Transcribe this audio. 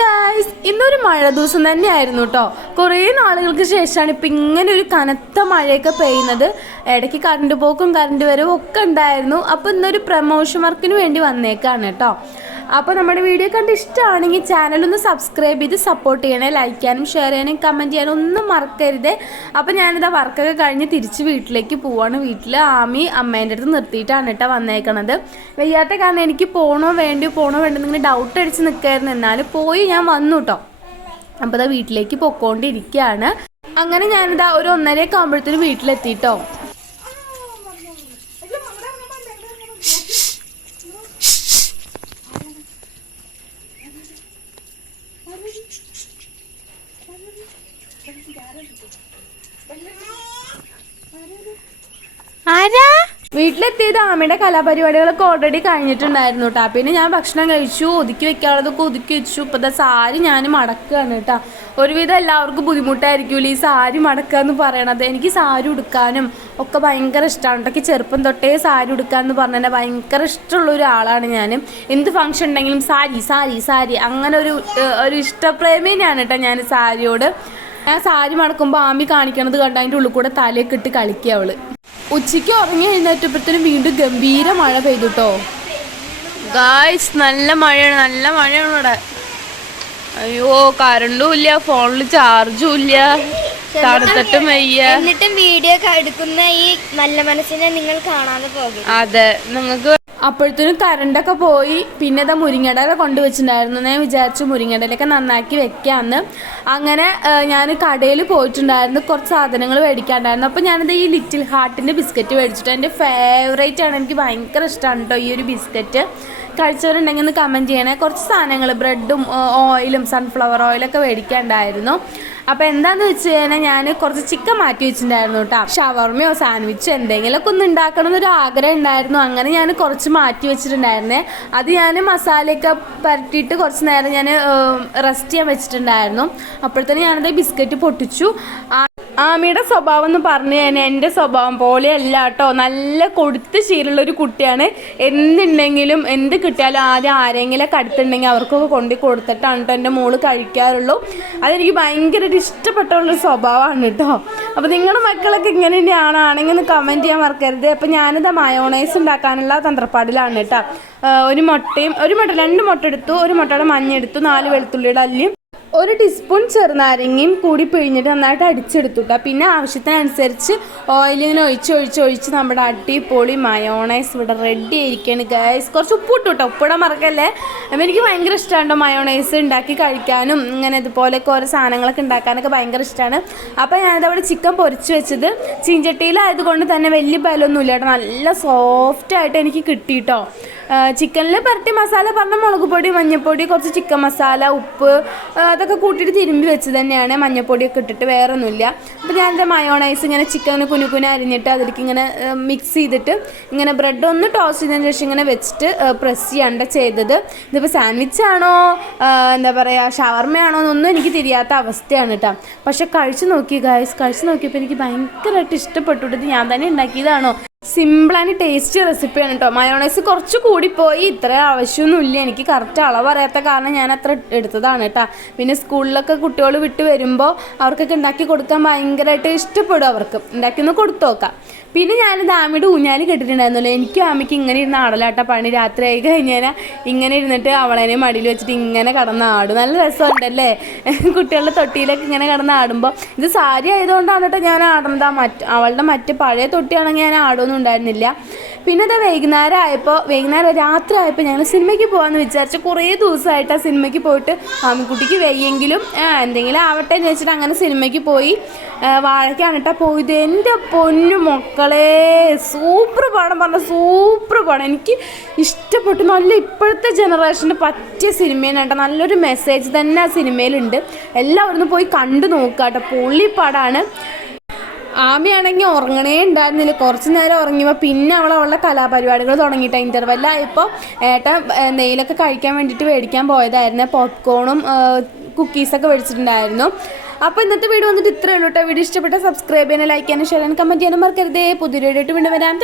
Guys ഇന്നൊരു മഴ ദിവസം തന്നെയായിരുന്നു കേട്ടോ കുറേ നാളുകൾക്ക് ശേഷമാണ് ഇപ്പം ഇങ്ങനെ ഒരു കനത്ത മഴയൊക്കെ പെയ്യുന്നത്. ഇടയ്ക്ക് കറണ്ട് പോക്കും കറണ്ട് വരവും ഒക്കെ ഉണ്ടായിരുന്നു. അപ്പോൾ ഇന്നൊരു പ്രമോഷൻ വർക്കിന് വേണ്ടി വന്നേക്കാണ് കേട്ടോ അപ്പോൾ നമ്മുടെ വീഡിയോ കണ്ട് ഇഷ്ടമാണെങ്കിൽ ചാനൽ ഒന്ന് സബ്സ്ക്രൈബ് ചെയ്ത് സപ്പോർട്ട് ചെയ്യണേ. ലൈക്ക് ചെയ്യാനും ഷെയർ ചെയ്യാനും കമന്റ് ചെയ്യാനും ഒന്നും മറക്കരുത്. അപ്പോൾ ഞാനിതാ വർക്കൊക്കെ കഴിഞ്ഞ് തിരിച്ച് വീട്ടിലേക്ക് പോവാണ്. വീട്ടിൽ ആമി അമ്മേന്റെ അടുത്ത് നിർത്തിയിട്ടാണ് കേട്ടോ വന്നേക്കണത്. വയ്യാത്ത കാരണം എനിക്ക് പോകണോ വേണ്ടയോ പോകണോ വേണ്ടോ ഇങ്ങനെ ഡൗട്ട് അടിച്ച് നിൽക്കായിരുന്നു എന്നാലും പോയി ഞാൻ വന്നു കേട്ടോ. അപ്പോൾ വീട്ടിലേക്ക് പൊക്കോണ്ടിരിക്കുകയാണ് അങ്ങനെ ഞാനിതാ ഒരു ഒന്നരയൊക്കെ ആകുമ്പോഴത്തേനും വീട്ടിലെത്തിട്ടോ ആരാ? വീട്ടിലെത്തിയത് ആമയുടെ കലാപരിപാടികളൊക്കെ ഓൾറെഡി കഴിഞ്ഞിട്ടുണ്ടായിരുന്നു കേട്ടോ പിന്നെ ഞാൻ ഭക്ഷണം കഴിച്ചു ഒതുക്കി വെക്കാനുള്ളതൊക്കെ ഒതുക്കി വെച്ചു. ഇപ്പോഴത്തെ സാരി ഞാൻ മടക്കുകയാണ് കേട്ടോ ഒരുവിധം എല്ലാവർക്കും ബുദ്ധിമുട്ടായിരിക്കുമല്ലോ ഈ സാരി മടക്കുക എന്ന് പറയണത് എനിക്ക് സാരി ഉടുക്കാനും ഒക്കെ ഭയങ്കര ഇഷ്ടമാണ് കേട്ടോ ചെറുപ്പം തൊട്ടേ സാരി ഉടുക്കുക എന്ന് പറഞ്ഞാൽ ഭയങ്കര ഇഷ്ടമുള്ള ഒരാളാണ് ഞാൻ എന്ത് ഫംഗ്ഷൻ ഉണ്ടെങ്കിലും സാരി സാരി സാരി. അങ്ങനെ ഒരു ഒരു ഇഷ്ടപ്രേമിയാണ് കേട്ടോ ഞാൻ സാരിയോട്. ഞാൻ സാരി മടക്കുമ്പോൾ ആമി കാണിക്കണത് കണ്ട് അതിന്റെ ഉള്ളിൽ കൂടെ തലയൊക്കെ ഇട്ട് കളിക്കുക അവൾ. ഉച്ചയ്ക്ക് ഉറങ്ങി എഴുന്നേറ്റപ്പോഴത്തേനും വീണ്ടും ഗംഭീര മഴ പെയ്തു കേട്ടോ ഗായ്സ് നല്ല മഴയാണ്. നല്ല മഴയാണ് ഇവിടെ. അയ്യോ കറണ്ടും ഇല്ല. ഫോണിൽ ചാർജും ഇല്ല. തണുത്തിട്ടും വയ്യ. എന്നിട്ടും വീഡിയോ ഒക്കെ എടുക്കുന്ന ഈ നല്ല മനസ്സിനെ നിങ്ങൾ കാണാതെ പോകും അതെ. നിങ്ങൾക്ക് അപ്പോഴത്തേനും കറണ്ടൊക്കെ പോയി. പിന്നെ ഇതാ മുരിങ്ങടല കൊണ്ടുവച്ചിട്ടുണ്ടായിരുന്നു. ഞാൻ വിചാരിച്ചു മുരിങ്ങടലൊക്കെ നന്നാക്കി വെക്കാമെന്ന് അങ്ങനെ ഞാൻ കടയിൽ പോയിട്ടുണ്ടായിരുന്നു. കുറച്ച് സാധനങ്ങൾ മേടിക്കാണ്ടായിരുന്നു. അപ്പോൾ ഞാനത് ഈ ലിറ്റിൽ ഹാർട്ടിന്റെ ബിസ്ക്കറ്റ് മേടിച്ചിട്ട് എന്റെ ഫേവറേറ്റ് ആണ്. എനിക്ക് ഭയങ്കര ഇഷ്ടമാണ് കേട്ടോ ഈ ഒരു ബിസ്ക്കറ്റ്. കഴിച്ചവരുണ്ടെങ്കിൽ ഒന്ന് കമന്റ് ചെയ്യണേ. കുറച്ച് സാധനങ്ങൾ ബ്രെഡും ഓയിലും സൺഫ്ലവർ ഓയിലൊക്കെ മേടിക്കാണ്ടായിരുന്നു അപ്പോൾ എന്താണെന്ന് വെച്ച് കഴിഞ്ഞാൽ ഞാൻ കുറച്ച് ചിക്കൻ മാറ്റി വെച്ചിട്ടുണ്ടായിരുന്നു കേട്ടോ ഷവർമയോ സാൻഡ്വിച്ചോ എന്തെങ്കിലുമൊക്കെ ഒന്ന് ഉണ്ടാക്കണം എന്നൊരു ആഗ്രഹം ഉണ്ടായിരുന്നു. അങ്ങനെ ഞാൻ കുറച്ച് മാറ്റി വെച്ചിട്ടുണ്ടായിരുന്നേ. അത് ഞാൻ മസാലയൊക്കെ പരട്ടിയിട്ട് കുറച്ച് നേരം ഞാൻ റെസ്റ്റ് ചെയ്യാൻ വെച്ചിട്ടുണ്ടായിരുന്നു. അപ്പോഴത്തേനും ഞാനത് ബിസ്ക്കറ്റ് പൊട്ടിച്ചു. ആമിയുടെ സ്വഭാവം എന്ന് പറഞ്ഞു കഴിഞ്ഞാൽ എന്റെ സ്വഭാവം പോലെയല്ല കേട്ടോ. നല്ല കൊടുത്ത് ശീലമുള്ള ഒരു കുട്ടിയാണ്. എന്തുണ്ടെങ്കിലും എന്ത് കിട്ടിയാലും ആദ്യം ആരെങ്കിലൊക്കെ അടുത്തുണ്ടെങ്കിൽ അവർക്കൊക്കെ കൊണ്ടു കൊടുത്തിട്ടാണ് കേട്ടോ എന്റെ മോൾ കഴിക്കാറുള്ളൂ. അതെനിക്ക് ഭയങ്കര ഒരു ഇഷ്ടപ്പെട്ടുള്ളൊരു സ്വഭാവമാണ് കേട്ടോ. അപ്പോൾ നിങ്ങളുടെ മക്കളൊക്കെ ഇങ്ങനെ തന്നെയാണോ. ആണെങ്കിൽ ഒന്ന് കമന്റ് ചെയ്യാൻ മറക്കരുത്. അപ്പോൾ ഞാനിത് മയോണൈസ് ഉണ്ടാക്കാനുള്ള തന്ത്രപ്പാടിലാണ് കേട്ടോ. ഒരു മുട്ടയും ഒരു മുട്ട രണ്ട് മുട്ട എടുത്തു. ഒരു മുട്ടയുടെ മഞ്ഞ എടുത്തു. നാല് വെളുത്തുള്ളിയുടെ അല്ലിയും ഒരു ടീസ്പൂൺ ചെറുനാരങ്ങയും കൂടി പിഴിഞ്ഞിട്ട് നന്നായിട്ട് അടിച്ചെടുത്തു പിന്നെ ആവശ്യത്തിനനുസരിച്ച് ഓയിലിങ്ങനെ ഒഴിച്ച് ഒഴിച്ച് ഒഴിച്ച് നമ്മുടെ അടിപൊളി മയോണൈസ് ഇവിടെ റെഡി ആയിരിക്കുകയാണ് ഗൈസ് കുറച്ച് ഉപ്പ് ഇട്ടു കേട്ടോ ഉപ്പിടാൻ മറക്കല്ലേ? അപ്പം എനിക്ക് ഭയങ്കര ഇഷ്ടമാണ് മയോണൈസ് ഉണ്ടാക്കി കഴിക്കാനും ഇങ്ങനെ ഇതുപോലെയൊക്കെ ഓരോ സാധനങ്ങളൊക്കെ ഉണ്ടാക്കാനൊക്കെ ഭയങ്കര ഇഷ്ടമാണ് അപ്പോൾ ഞാനിത് അവിടെ ചിക്കൻ പൊരിച്ച് വെച്ചത്. ചീഞ്ചട്ടിയിലായതുകൊണ്ട് തന്നെ വലിയ ബലമൊന്നുമില്ല കേട്ടോ നല്ല സോഫ്റ്റായിട്ട് എനിക്ക് കിട്ടി കേട്ടോ ചിക്കനിൽ പുരട്ടി മസാല പറഞ്ഞ മുളക് പൊടി മഞ്ഞൾപ്പൊടി കുറച്ച് ചിക്കൻ മസാല ഉപ്പ് അതൊക്കെ കൂട്ടിയിട്ട് തിരുമ്പി വെച്ച് തന്നെയാണ്. മഞ്ഞൾപ്പൊടിയൊക്കെ ഇട്ടിട്ട് വേറെ ഒന്നുമില്ല അപ്പോൾ ഞാൻ എന്റെ മയോണൈസ് ഇങ്ങനെ ചിക്കൻ കുനു കുന അരിഞ്ഞിട്ട് അതിലേക്ക് ഇങ്ങനെ മിക്സ് ചെയ്തിട്ട് ഇങ്ങനെ ബ്രെഡ് ഒന്ന് ടോസ്റ്റ് ചെയ്തതിന് ശേഷം ഇങ്ങനെ വെച്ചിട്ട് പ്രസ് ചെയ്യാണ്ട ചെയ്തത്. ഇതിപ്പോൾ സാൻഡ്വിച്ച് ആണോ? എന്താ പറയുക ഷവർമയാണോ എന്നൊന്നും എനിക്ക് തിരിയാത്ത അവസ്ഥയാണ് കേട്ടോ പക്ഷെ കഴിച്ച് നോക്കി ഗായ്സ് കഴിച്ച് നോക്കിയപ്പോൾ എനിക്ക് ഭയങ്കരമായിട്ട് ഇഷ്ടപ്പെട്ടു ഇത് ഞാൻ തന്നെ ഉണ്ടാക്കിയതാണോ? സിമ്പിൾ ആൻഡ് ടേസ്റ്റി റെസിപ്പിയാണ് കേട്ടോ മയോണൈസ് കുറച്ച് കൂടിപ്പോയി. ഇത്ര ആവശ്യമൊന്നുമില്ല. എനിക്ക് കറക്റ്റ് അളവ് അറിയാത്ത കാരണം ഞാൻ അത്ര എടുത്തതാണ് കേട്ടോ പിന്നെ സ്കൂളിലൊക്കെ കുട്ടികൾ വിട്ട് വരുമ്പോൾ അവർക്കൊക്കെ ഉണ്ടാക്കി കൊടുക്കാൻ ഭയങ്കരമായിട്ട് ഇഷ്ടപ്പെടും അവർക്ക്. ഉണ്ടാക്കി ഒന്ന് കൊടുത്തു നോക്കാം. പിന്നെ ഞാനിത് ആമിയുടെ ഊഞ്ഞാൽ കെട്ടിട്ടുണ്ടായിരുന്നല്ലോ. എനിക്കും ആമിക്ക് ഇങ്ങനെ ഇരുന്ന് ആടലാട്ട പണി രാത്രി ആയി കഴിഞ്ഞാൽ ഇങ്ങനെ ഇരുന്നിട്ട് അവളേനെ മടിയിൽ വെച്ചിട്ട് ഇങ്ങനെ കടന്ന് ആടും. നല്ല രസമുണ്ടല്ലേ? കുട്ടികളുടെ തൊട്ടിയിലൊക്കെ ഇങ്ങനെ കടന്ന് ആടുമ്പോൾ ഇത് സാരി ആയതുകൊണ്ടാണ് കേട്ടോ ഞാൻ ആടുന്നത്. മറ്റ് അവളുടെ മറ്റ് പഴയ തൊട്ടിയാണെങ്കിൽ ഞാൻ ആടുമൊന്നും ഉണ്ടായിരുന്നില്ല. പിന്നെ അത് വൈകുന്നേരം ആയപ്പോൾ വൈകുന്നേരം രാത്രി ആയപ്പോൾ ഞങ്ങൾ സിനിമയ്ക്ക് പോകാമെന്ന് വിചാരിച്ച് കുറേ ദിവസമായിട്ട് ആ സിനിമയ്ക്ക് പോയിട്ട് ആമിക്കുട്ടിക്ക് വയ്യെങ്കിലും എന്തെങ്കിലും ആവട്ടെ എന്ന് വെച്ചിട്ട് അങ്ങനെ സിനിമയ്ക്ക് പോയി. വാഴയ്ക്കാണ് കേട്ടോ പോയത്. എന്റെ പൊന്നു മക്കളെ സൂപ്പർ പടം പറഞ്ഞ സൂപ്പർ പടം. എനിക്ക് ഇഷ്ടപ്പെട്ടു. നല്ല ഇപ്പോഴത്തെ ജനറേഷന് പറ്റിയ സിനിമയാണ് കേട്ടോ. നല്ലൊരു മെസ്സേജ് തന്നെ ആ സിനിമയിലുണ്ട്. എല്ലാവരും പോയി കണ്ടു നോക്കുക കേട്ടോ. പൊള്ളി പടമാണ് ആമയാണെങ്കിൽ ഉറങ്ങണേ ഉണ്ടായിരുന്നില്ല. കുറച്ച് നേരം ഉറങ്ങിയപ്പോൾ പിന്നെ അവൾ അവളുടെ കലാപരിപാടികൾ തുടങ്ങിയിട്ട് ഇന്റർവെല്ലായപ്പോൾ ഏട്ടൻ നെയ്യിലൊക്കെ കഴിക്കാൻ വേണ്ടിയിട്ട് മേടിക്കാൻ പോയതായിരുന്നു. പോപ്കോണും കുക്കീസൊക്കെ മേടിച്ചിട്ടുണ്ടായിരുന്നു. അപ്പോൾ ഇന്നത്തെ വീഡിയോ വന്നിട്ട് ഇത്രയേ ഉള്ളൂ കേട്ടോ. വീഡിയോ ഇഷ്ടപ്പെട്ട സബ്സ്ക്രൈബ് ചെയ്യാനും ലൈക്ക് ചെയ്യാനും ഷെയർ ചെയ്യാനും കമന്റ് ചെയ്യാനും മറക്കരുതേ. പുതിയ വീഡിയോ വീണ്ടും വരാം.